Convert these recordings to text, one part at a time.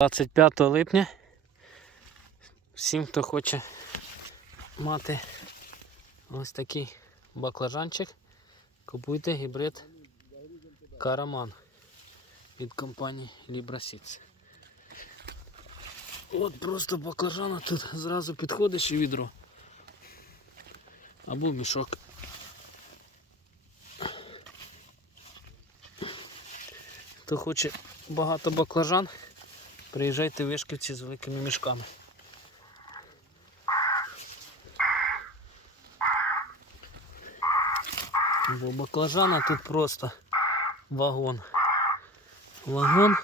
25 липня. Всім, хто хоче мати ось такий баклажанчик, купуйте гібрид Караман від компанії Libra Seeds. От просто баклажана тут зразу підходиш і відро. Або мішок. Хто хоче багато баклажан, приїжджайте в Вишківці з великими мішками. Бо баклажана тут просто вагон. Вагон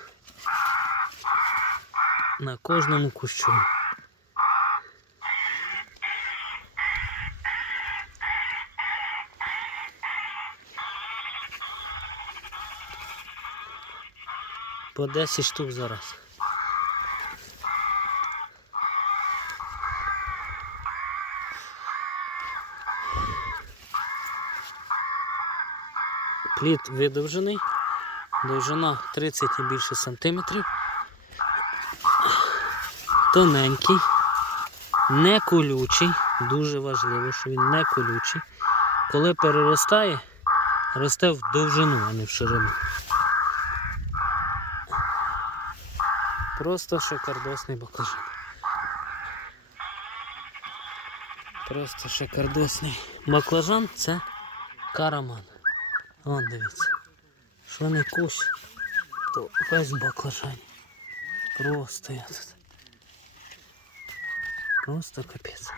на кожному кущу. По 10 штук зараз. Плід видовжений, довжина 30 і більше сантиметрів. Тоненький, не колючий, дуже важливо, що він не колючий. Коли переростає, росте в довжину, а не в ширину. Просто шикардосний баклажан. Просто шикардосний. Баклажан це караман. Вон дивіться. Що не кусь, то весь баклажан. Просто я тут. Просто капець.